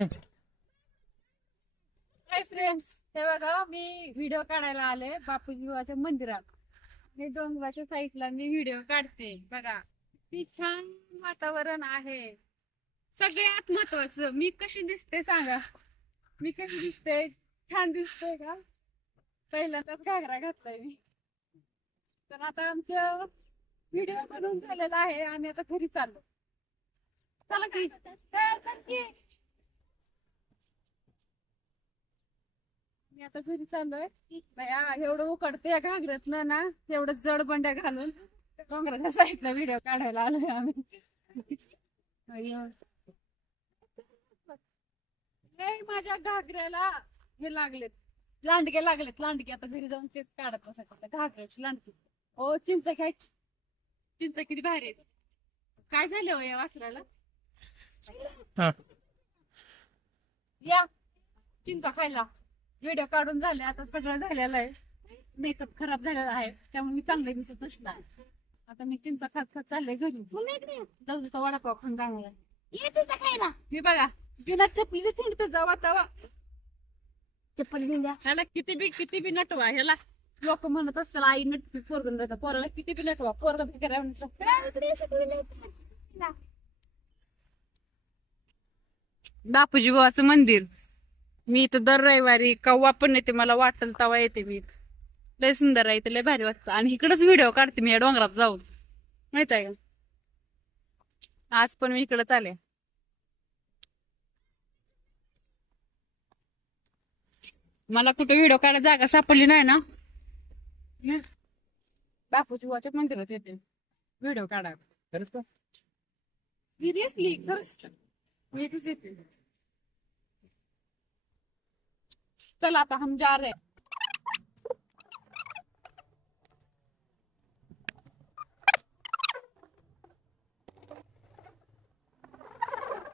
Hi friends, हे बघा मी video काढायला आले बापूजीबाच्या मंदिरात. मी डोंगराच्या साईडला मी व्हिडिओ काढते. बघा किती छान वातावरण आहे. सगळ्यात महत्वाचं मी कशी दिसते सांगा. मी कशी दिसते? छान दिसते का? पहिल्यांदाच घागरा घातलाय मी. तर आता आमचं व्हिडिओ बनवून झालेला आहे. आम्ही आता घरी चाललो. चला की चल की. मी आता घरी चाललोय. बया एवढं उकडते या घागऱ्यातनं ना, एवढं जड बंड्या घालून डोंगराच्या साईडला व्हिडिओ काढायला आलोय आम्ही. अय्यो. लय माझ्या घागऱ्याला हे लागलेत, लांडगे लागलेत. लांडगे आता घरी जाऊन तेच काढत बसायचं घागऱ्याची लांडगी. ओ चिंच काय, चिंच किती भारी आहेत. काय झालं हो या वासराला? हा. या चिंचा खायला. व्हिडिओ काढून झाले, आता सगळं झालेलं आहे. मेकअप खराब झालेला आहे त्यामुळे मी चांगले दिसत नसणार. आता मी चिंचा खात खात चालले घरी. जाऊ दे, तो वडापाव खाऊन चांगला खायला. मी बघा बिना चपली चिंडते जावा तवा. चप्पल घेऊन द्या ह्याला. किती बी नटवा ह्याला. लोक म्हणत असतील आई नटवी पोरगून जातं. पोराला किती बी नटवा, पोरग बापूजी बुवाचं मंदिर. मी इथं दर रविवारी कव्वा पण येते, मला वाटल तवा येते मी. लय सुंदर आहे इथं, लय भारी वाटतं. आणि इकडच व्हिडिओ काढते मी या डोंगरात जाऊन, माहित आहे का. आज पण मी इकडच आले. मला कुठे व्हिडिओ काढायला जागा सापडली नाही ना, बापूजी बुवाच्या मंदिरात येते व्हिडिओ काढायला. खरंच का? सिरियसली खरंच मी इथेच येते. चला आता हम जा रहे हैं.